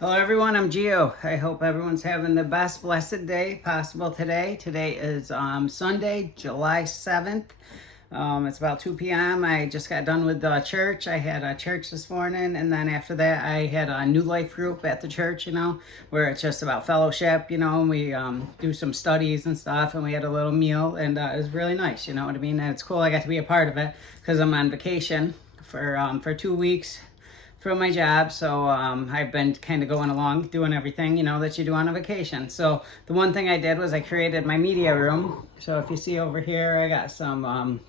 Hello everyone, I'm Gio. I hope everyone's having the best blessed day possible today. Today is Sunday, July 7th. It's about 2 p.m. I just got done with church. I had a church this morning, and then after that I had a new life group at the church, where it's just about fellowship, and we do some studies and stuff, and we had a little meal, and it was really nice, you know what I mean? And it's cool I got to be a part of it because I'm on vacation for 2 weeks from my job. So I've been kind of going along doing everything, that you do on a vacation. So the one thing I did was I created my media room. So if you see over here, I got some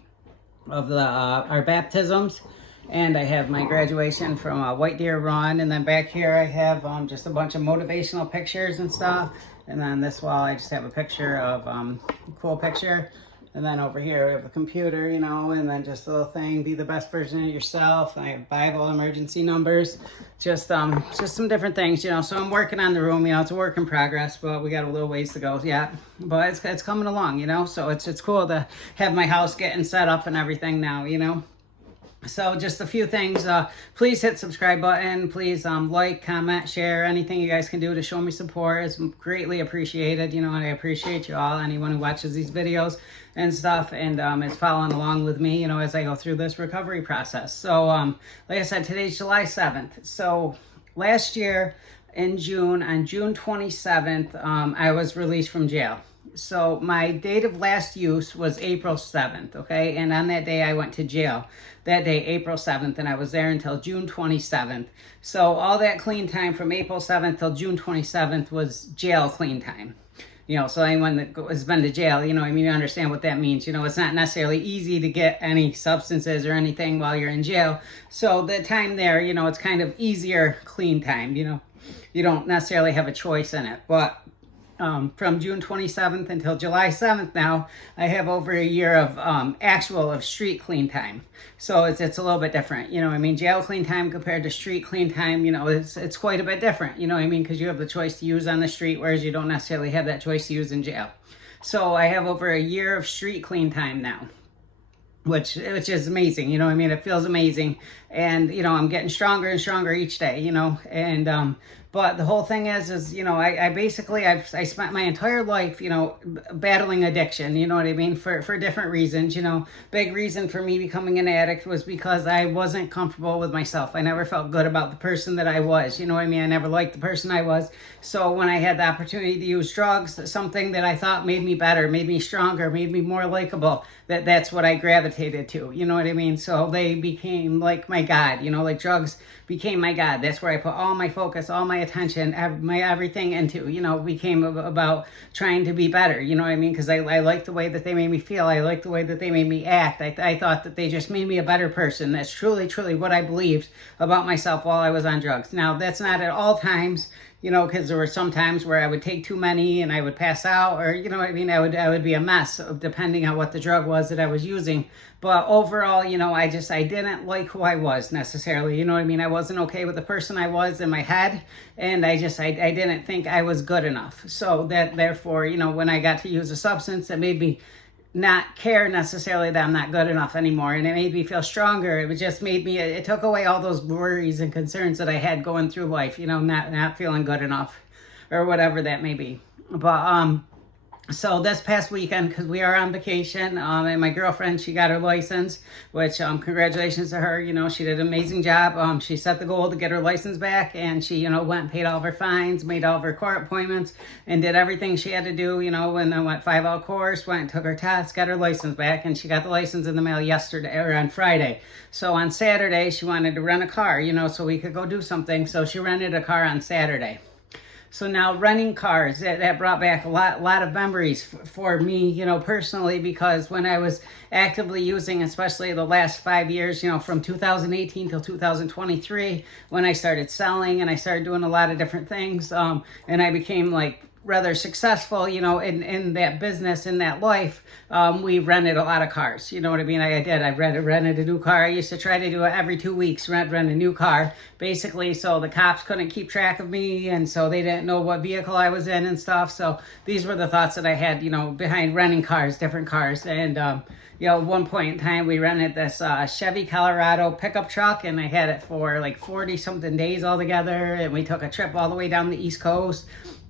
of our baptisms, and I have my graduation from White Deer Run. And then back here I have just a bunch of motivational pictures and stuff. And then this wall I just have a picture of a cool picture. And then over here we have the computer, and then just a little thing, be the best version of yourself. And I have Bible emergency numbers, just some different things, So I'm working on the room, it's a work in progress, but we got a little ways to go yet. But it's coming along, So it's cool to have my house getting set up and everything now. So just a few things. Please hit subscribe button. Please like, comment, share, anything you guys can do to show me support is greatly appreciated. And I appreciate you all, anyone who watches these videos and stuff, and is following along with me, as I go through this recovery process. So like I said, today's July 7th. So last year in June, on June 27th, I was released from jail. So my date of last use was April 7th, okay? And on that day, I went to jail. That day, April 7th, and I was there until June 27th. So all that clean time from April 7th till June 27th was jail clean time. So anyone that has been to jail, you understand what that means. It's not necessarily easy to get any substances or anything while you're in jail. So the time there, it's kind of easier clean time, You don't necessarily have a choice in it, but from June 27th until July 7th now, I have over a year of street clean time. So it's a little bit different, jail clean time compared to street clean time, it's quite a bit different, because you have the choice to use on the street, whereas you don't necessarily have that choice to use in jail. So I have over a year of street clean time now, which is amazing, it feels amazing. And, I'm getting stronger and stronger each day, and, but the whole thing is, I spent my entire life, battling addiction, for different reasons, Big reason for me becoming an addict was because I wasn't comfortable with myself. I never felt good about the person that I was, I never liked the person I was. So when I had the opportunity to use drugs, something that I thought made me better, made me stronger, made me more likable, that's what I gravitated to, So they became like my God, like drugs became my God. That's where I put all my focus, all my attention, my everything into, became about trying to be better, because I liked the way that they made me feel. I liked the way that they made me act. I thought that they just made me a better person. That's truly, truly what I believed about myself while I was on drugs. Now, that's not at all times, because there were some times where I would take too many and I would pass out, or, I would be a mess depending on what the drug was that I was using. But overall, I didn't like who I was necessarily, I wasn't okay with the person I was in my head, and I didn't think I was good enough. So that, therefore, when I got to use a substance, it made me not care necessarily that I'm not good enough anymore, and it made me feel stronger. It just made me, it took away all those worries and concerns that I had going through life, not feeling good enough or whatever that may be. But so this past weekend, because we are on vacation, and my girlfriend, she got her license, which congratulations to her. She did an amazing job. She set the goal to get her license back, and she, went and paid all of her fines, made all of her court appointments, and did everything she had to do, and then went 5-hour course, went and took her test, got her license back, and she got the license in the mail yesterday, or on Friday. So on Saturday, she wanted to rent a car, so we could go do something. So she rented a car on Saturday. So now renting cars, that brought back a lot of memories for me, personally, because when I was actively using, especially the last 5 years, from 2018 till 2023, when I started selling and I started doing a lot of different things, and I became like rather successful, in that business, in that life, we rented a lot of cars. You know what I mean? I did. I rented a new car. I used to try to do it every 2 weeks, rent a new car, basically, so the cops couldn't keep track of me, and so they didn't know what vehicle I was in and stuff. So these were the thoughts that I had, behind renting cars, different cars. And, at one point in time, we rented this Chevy Colorado pickup truck, and I had it for like 40 something days altogether. And we took a trip all the way down the East Coast.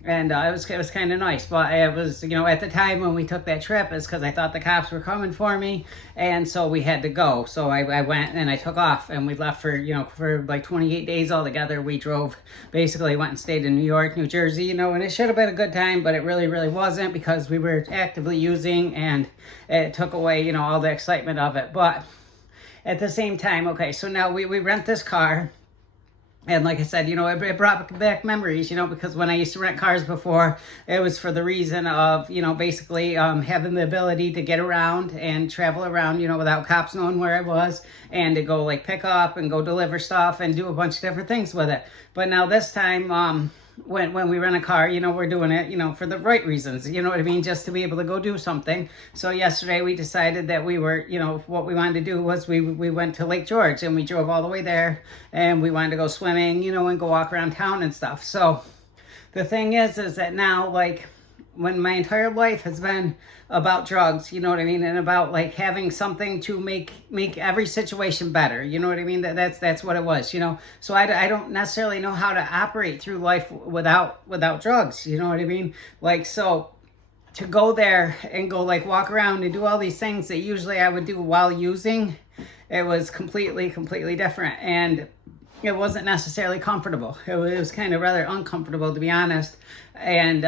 And it was kind of nice, but it was, at the time when we took that trip, it's because I thought the cops were coming for me, and so we had to go. So I went and I took off, and we left for like 28 days altogether. We drove, basically went and stayed in New York, New Jersey, and it should have been a good time, but it really, really wasn't, because we were actively using, and it took away, all the excitement of it. But at the same time, okay, so now we rent this car. And like I said, it brought back memories, because when I used to rent cars before, it was for the reason of, basically having the ability to get around and travel around, without cops knowing where I was, and to go like pick up and go deliver stuff and do a bunch of different things with it. But now this time, when we rent a car, we're doing it, for the right reasons, you know what I mean? Just to be able to go do something. So yesterday we decided that we were, what we wanted to do was we went to Lake George, and we drove all the way there, and we wanted to go swimming, and go walk around town and stuff. So the thing is that now, like, when my entire life has been about drugs, you know what I mean, and about like having something to make every situation better, you know what I mean, that's what it was, so I don't necessarily know how to operate through life without drugs, you know what I mean, like, so to go there and go like walk around and do all these things that usually I would do while using, it was completely different, and it wasn't necessarily comfortable. It was kind of rather uncomfortable, to be honest. And,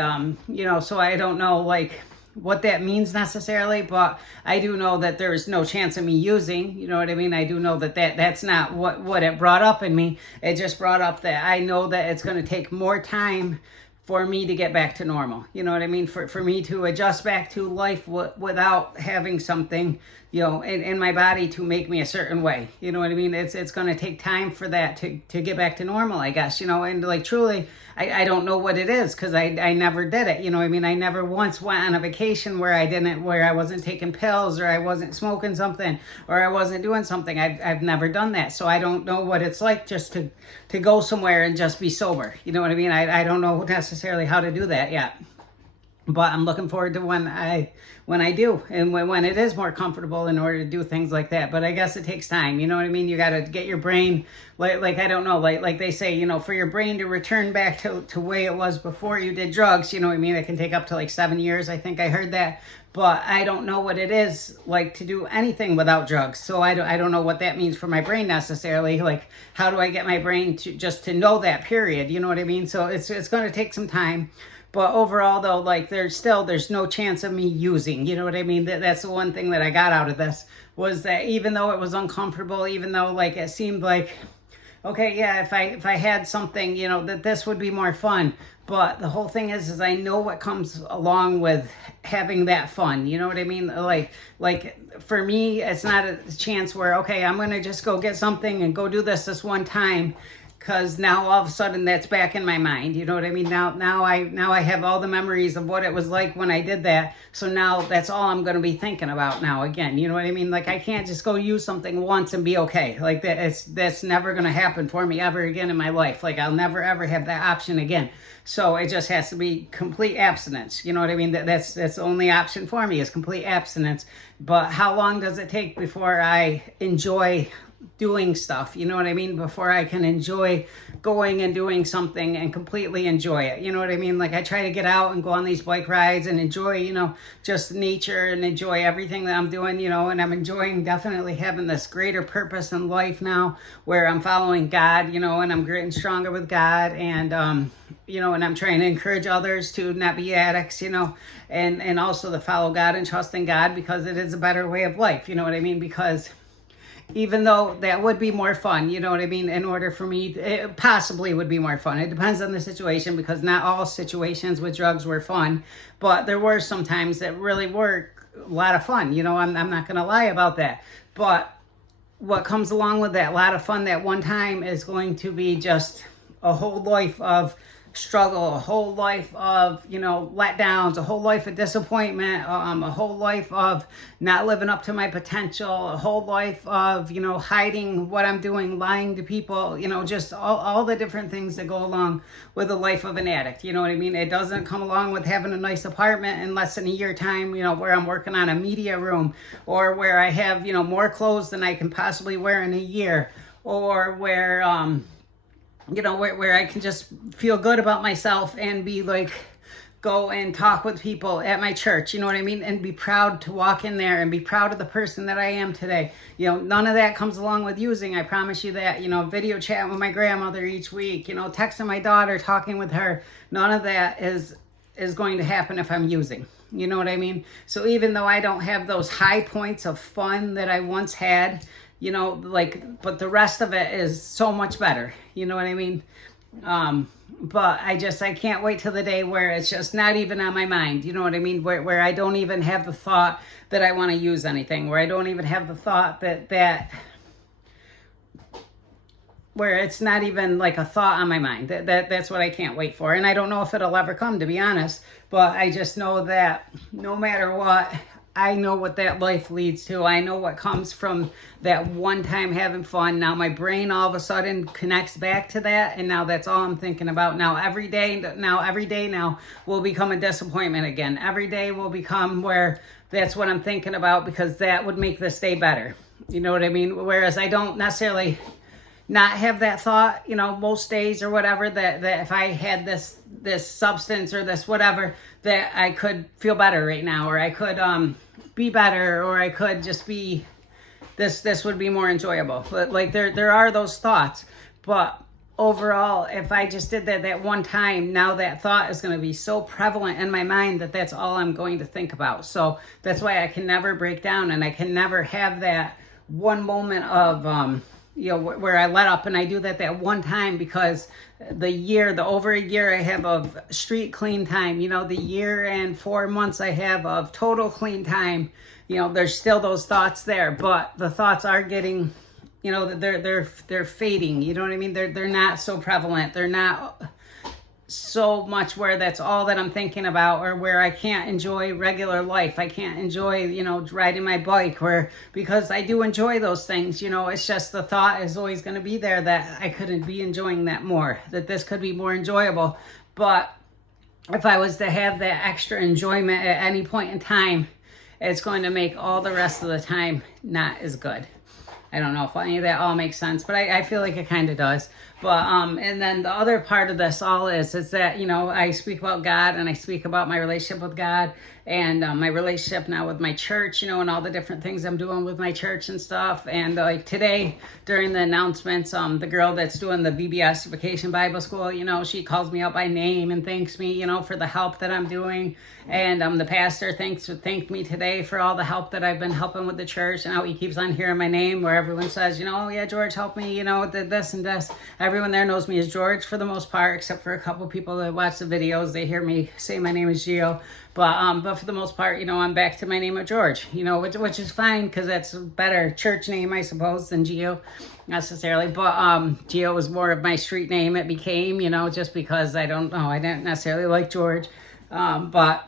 so I don't know, like, what that means necessarily, but I do know that there's no chance of me using, you know what I mean? I do know that's not what it brought up in me. It just brought up that I know that it's going to take more time for me to get back to normal. You know what I mean? For me to adjust back to life without having something, in my body to make me a certain way. You know what I mean? It's going to take time for that to get back to normal, I guess, and like truly, I don't know what it is, because I never did it. You know what I mean? I never once went on a vacation where I wasn't taking pills, or I wasn't smoking something, or I wasn't doing something. I've never done that. So I don't know what it's like just to go somewhere and just be sober. You know what I mean? I don't know necessarily how to do that yet. But I'm looking forward to when I do, and when it is more comfortable in order to do things like that. But I guess it takes time, you know what I mean? You got to get your brain, like I don't know, like they say, for your brain to return back to way it was before you did drugs, you know what I mean? It can take up to like 7 years, I think I heard that. But I don't know what it is like to do anything without drugs. So I don't know what that means for my brain necessarily. Like, how do I get my brain to know that period? You know what I mean? So it's going to take some time. But overall, though, like, there's no chance of me using, you know what I mean? That's the one thing that I got out of this, was that even though it was uncomfortable, even though, like, it seemed like, okay, yeah, if I had something, that this would be more fun. But the whole thing is I know what comes along with having that fun, you know what I mean? Like for me, it's not a chance where, okay, I'm going to just go get something and go do this one time, because now all of a sudden that's back in my mind. You know what I mean? Now I have all the memories of what it was like when I did that. So now that's all I'm going to be thinking about now again. You know what I mean? Like, I can't just go use something once and be okay. Like, that's never going to happen for me ever again in my life. Like, I'll never ever have that option again. So it just has to be complete abstinence. You know what I mean? That's the only option for me, is complete abstinence. But how long does it take before I enjoy doing stuff, you know what I mean, before I can enjoy going and doing something and completely enjoy it, you know what I mean? Like, I try to get out and go on these bike rides and enjoy, just nature, and enjoy everything that I'm doing, and I'm enjoying definitely having this greater purpose in life now, where I'm following God, and I'm getting stronger with God, and and I'm trying to encourage others to not be addicts, and also to follow God and trust in God, because it is a better way of life, you know what I mean? Because even though that would be more fun, you know what I mean, in order for me, it possibly would be more fun. It depends on the situation, because not all situations with drugs were fun, but there were some times that really were a lot of fun, I'm not going to lie about that. But what comes along with that lot of fun that one time is going to be just a whole life of struggle, a whole life of, letdowns, a whole life of disappointment, a whole life of not living up to my potential, a whole life of, hiding what I'm doing, lying to people, just all the different things that go along with the life of an addict. You know what I mean? It doesn't come along with having a nice apartment in less than a year time, where I'm working on a media room, or where I have, more clothes than I can possibly wear in a year, or where, where I can just feel good about myself and be like, go and talk with people at my church, you know what I mean? And be proud to walk in there and be proud of the person that I am today. None of that comes along with using. I promise you that, video chat with my grandmother each week, texting my daughter, talking with her. None of that is going to happen if I'm using. You know what I mean? So even though I don't have those high points of fun that I once had, but the rest of it is so much better. You know what I mean? But I can't wait till the day where it's just not even on my mind. You know what I mean? Where I don't even have the thought that I want to use anything, where I don't even have the thought that where it's not even like a thought on my mind. That's what I can't wait for. And I don't know if it'll ever come, to be honest, but I just know that no matter what, I know what that life leads to. I know what comes from that one time having fun. Now my brain all of a sudden connects back to that, and now that's all I'm thinking about. Now every day now will become a disappointment again. Every day will become where that's what I'm thinking about, because that would make this day better. You know what I mean? Whereas I don't necessarily not have that thought, most days or whatever, that if I had this substance or this whatever, that I could feel better right now, or I could be better, or I could just be, this would be more enjoyable. But like there are those thoughts, but overall, if I just did that one time, now that thought is going to be so prevalent in my mind that that's all I'm going to think about. So that's why I can never break down, and I can never have that one moment of where I let up, and I do that one time, because the over a year I have of street clean time, the year and 4 months I have of total clean time, there's still those thoughts there, but the thoughts are getting, they're fading, you know what I mean? They're not so prevalent. They're not so much where that's all that I'm thinking about, or where I can't enjoy regular life. I can't enjoy, riding my bike, because I do enjoy those things, it's just the thought is always going to be there that I couldn't be enjoying that more, that this could be more enjoyable. But if I was to have that extra enjoyment at any point in time, it's going to make all the rest of the time not as good. I don't know if any of that all makes sense, but I feel like it kind of does. But, and then the other part of this all is that, I speak about God, and I speak about my relationship with God, and my relationship now with my church, and all the different things I'm doing with my church and stuff. And like today during the announcements, the girl that's doing the VBS Vacation Bible School, she calls me out by name and thanks me, for the help that I'm doing. And the pastor thanked me today for all the help that I've been helping with the church, and how he keeps on hearing my name, where everyone says, oh yeah, George helped me, did this and this. Everyone there knows me as George for the most part, except for a couple people that watch the videos. They hear me say my name is Gio. But for the most part, I'm back to my name of George, which is fine, because that's a better church name, I suppose, than Gio necessarily. But Gio was more of my street name. It became, just because I didn't necessarily like George. But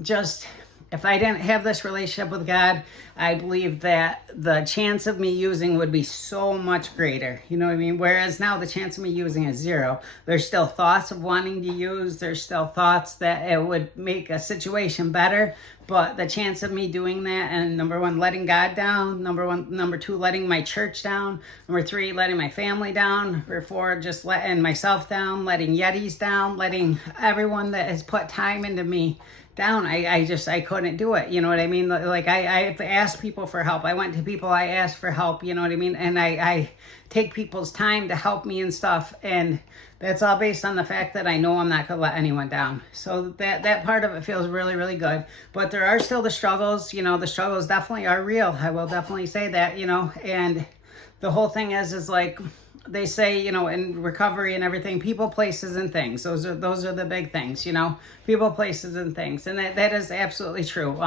just, if I didn't have this relationship with God, I believe that the chance of me using would be so much greater. You know what I mean? Whereas now the chance of me using is zero. There's still thoughts of wanting to use. There's still thoughts that it would make a situation better. But the chance of me doing that, and number one, letting God down. Number two, letting my church down. Number three, letting my family down. Number four, just letting myself down, letting Yetis down, letting everyone that has put time into me down. I couldn't do it. You know what I mean? Like I asked people for help. I went to people, I asked for help, you know what I mean? And I take people's time to help me and stuff. And that's all based on the fact that I know I'm not going to let anyone down. So that part of it feels really, really good. But there are still the struggles, the struggles definitely are real. I will definitely say that, and the whole thing is like, they say, you know, in recovery and everything, people, places, and things. Those are the big things, you know, people, places, and things. And that is absolutely true.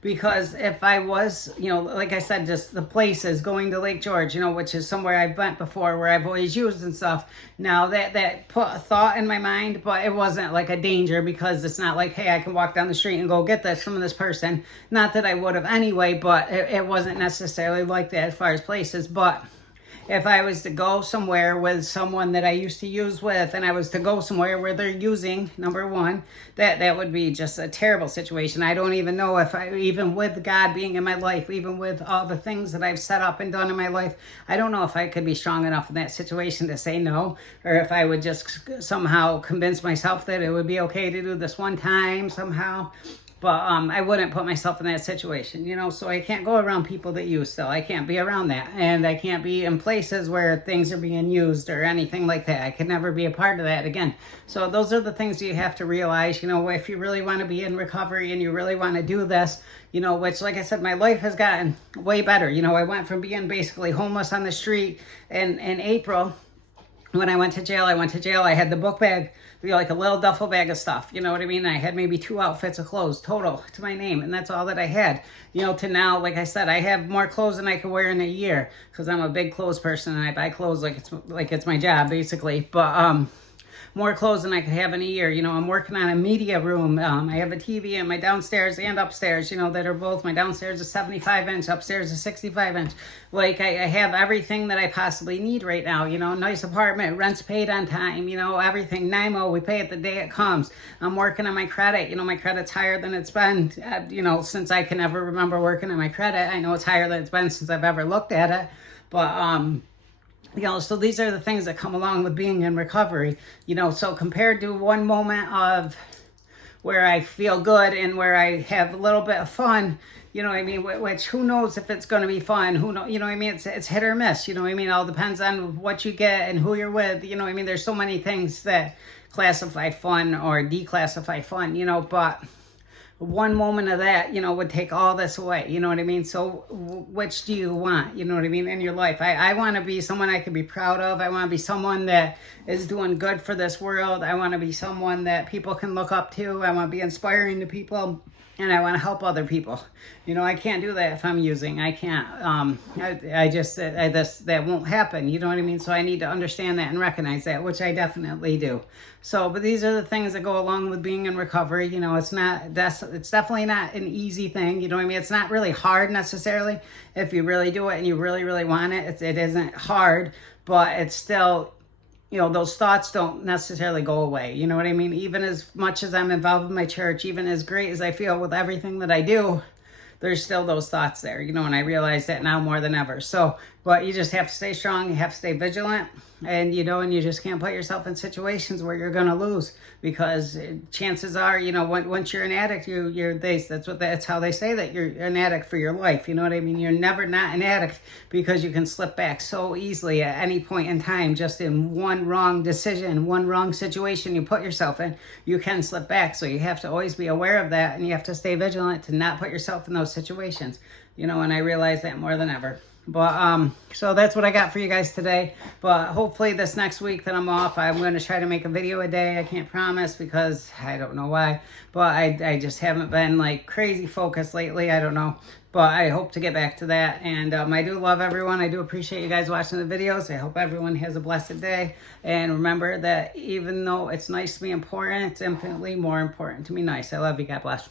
Because if I was, you know, like I said, just the places, going to Lake George, you know, which is somewhere I've went before, where I've always used and stuff. Now that put a thought in my mind, but it wasn't like a danger, because it's not like, hey, I can walk down the street and go get this from this person. Not that I would have anyway, but it wasn't necessarily like that as far as places. But if I was to go somewhere with someone that I used to use with, and I was to go somewhere where they're using, number one, that would be just a terrible situation. I don't even know if even with God being in my life, even with all the things that I've set up and done in my life, I don't know if I could be strong enough in that situation to say no, or if I would just somehow convince myself that it would be okay to do this one time somehow. But I wouldn't put myself in that situation, you know, so I can't go around people that use still. I can't be around that. And I can't be in places where things are being used or anything like that. I could never be a part of that again. So those are the things you have to realize, you know, if you really want to be in recovery and you really want to do this, you know, which, like I said, my life has gotten way better. You know, I went from being basically homeless on the street in April. When I went to jail, I had the book bag, you know, like a little duffel bag of stuff, you know what I mean? I had maybe 2 outfits of clothes total to my name, and that's all that I had. You know, to now, like I said, I have more clothes than I could wear in a year, because I'm a big clothes person, and I buy clothes like it's my job, basically. But more clothes than I could have in a year. You know, I'm working on a media room. I have a TV in my downstairs and upstairs, you know, that are both, my downstairs is 75 inch, upstairs is 65 inch. Like I have everything that I possibly need right now, you know, nice apartment, rent's paid on time, you know, everything. NIMO, we pay it the day it comes. I'm working on my credit. You know, my credit's higher than it's been, you know, since I can ever remember working on my credit. I know it's higher than it's been since I've ever looked at it. But, you know, so these are the things that come along with being in recovery, you know. So compared to one moment of where I feel good and where I have a little bit of fun, you know what I mean, which who knows if it's going to be fun, who know, you know what I mean, it's hit or miss, you know what I mean, it all depends on what you get and who you're with, you know what I mean. There's so many things that classify fun or declassify fun, you know, but one moment of that, you know, would take all this away, you know what I mean? So which do you want, you know what I mean, in your life? I want to be someone I can be proud of. I want to be someone that is doing good for this world. I want to be someone that people can look up to. I want to be inspiring to people, and I want to help other people. You know, I can't do that if I'm using. I can't. That won't happen. You know what I mean? So I need to understand that and recognize that, which I definitely do. So, but these are the things that go along with being in recovery. You know, it's definitely not an easy thing. You know what I mean? It's not really hard necessarily if you really do it and you really, really want it. It isn't hard, but it's still, you know, those thoughts don't necessarily go away. You know what I mean? Even as much as I'm involved in my church, even as great as I feel with everything that I do, there's still those thoughts there, you know, and I realize that now more than ever. So, but you just have to stay strong. You have to stay vigilant, and, you know, and you just can't put yourself in situations where you're going to lose, because chances are, you know, once you're an addict, that's how they say that you're an addict for your life. You know what I mean? You're never not an addict, because you can slip back so easily at any point in time, just in one wrong decision, one wrong situation you put yourself in, you can slip back. So you have to always be aware of that, and you have to stay vigilant to not put yourself in those situations, you know, and I realize that more than ever. But so that's what I got for you guys today. But hopefully this next week that I'm off, I'm going to try to make a video a day. I can't promise, because I don't know why, but I just haven't been like crazy focused lately. I don't know, but I hope to get back to that. And I do love everyone. I do appreciate you guys watching the videos. I hope everyone has a blessed day. And remember that even though it's nice to be important, it's infinitely more important to be nice. I love you. God bless.